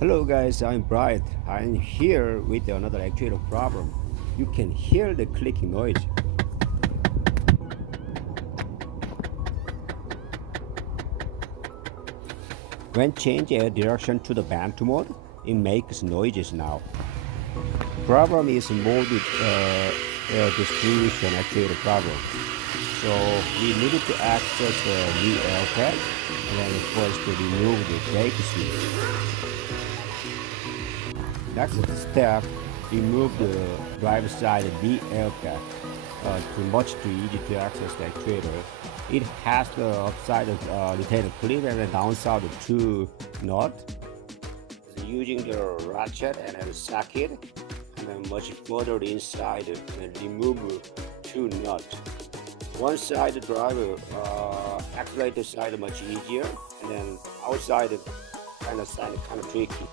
Hello guys, I'm Bright. I'm here with another actuator problem. You can hear the clicking noise. When change air direction to the vent mode, it makes noises now. Problem is mode air distribution actuator problem. So we needed to access the new air pack and then first to remove the brake switch. Next step, remove the driver side B air pack. Much too easy to access the actuator. It has the upside retainer clip and the downside two nuts. Using the ratchet and then socket, and then much further inside and then remove two nuts. One side driver accelerator side much easier, and then outside kind of tricky.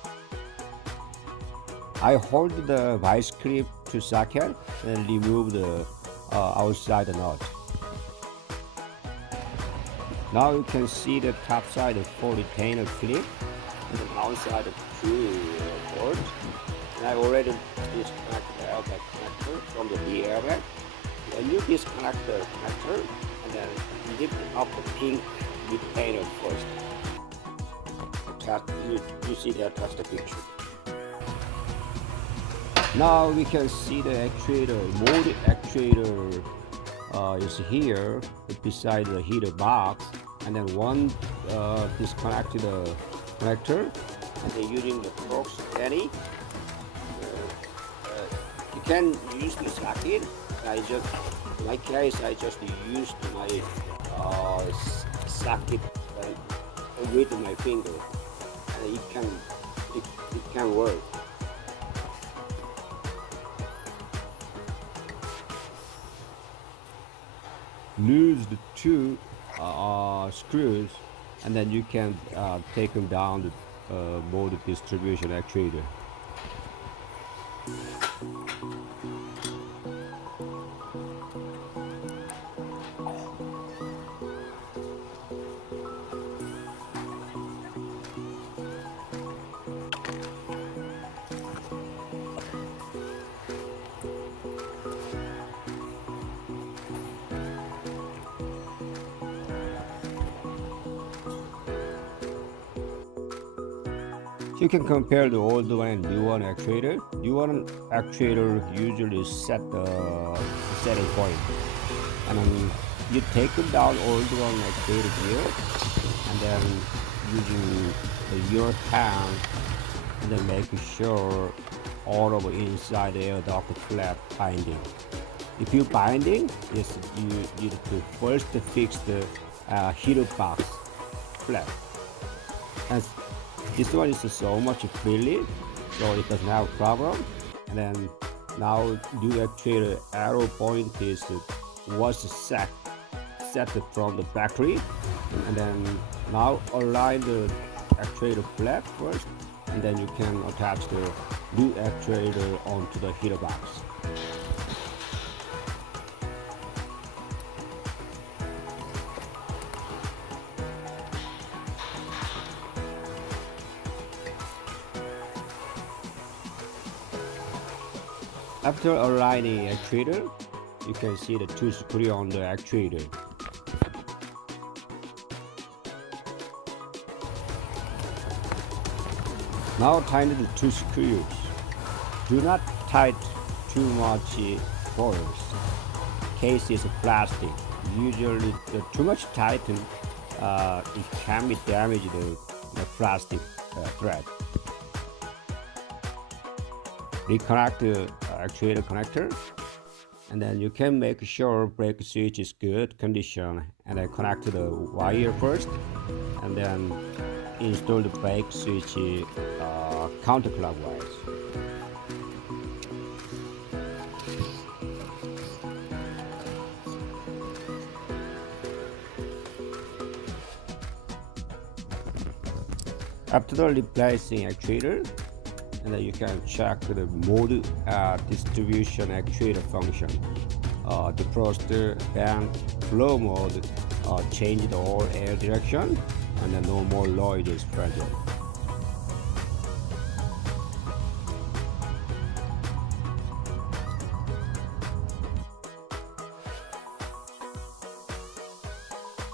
I hold the vice grip to socket and remove the outside nut. Now you can see the top side of full retainer clip and the downside of two boards. And I've already disconnected the airbag connector from the B airbag. When you disconnect the connector and then lift up the pink retainer first. You see that, that's the picture. Now we can see the actuator, mode actuator is here beside the heater box, and then one disconnected the connector, and then using the Torx penny. You can use the socket. In my case, I just used my socket with my finger, and it can work. Lose the two screws, and then you can take them down the mode distribution actuator. You can compare the old one and new one actuator. New one actuator usually set the setting point, and then you take them down old one actuator gear, and then using your hand, and then making sure all of the inside the air duct flap binding. If you binding, yes, you need to first fix the heater box flap. And this one is so much freely, so it doesn't have a problem. And then now new actuator arrow point was set from the factory, and then now align the actuator flap first, and then you can attach the new actuator onto the heater box. After aligning actuator, you can see the two screws on the actuator. Now tighten the two screws. Do not tighten too much force. Case is plastic. Usually too much tighten, it can be damage the plastic thread. Reconnect the actuator connector, and then you can make sure brake switch is good condition, and then connect the wire first, and then install the brake switch counterclockwise. After replacing actuator, and then you can check the mode distribution actuator function. Defrost, vent, flow mode, change the all air direction, and then no more noise is present.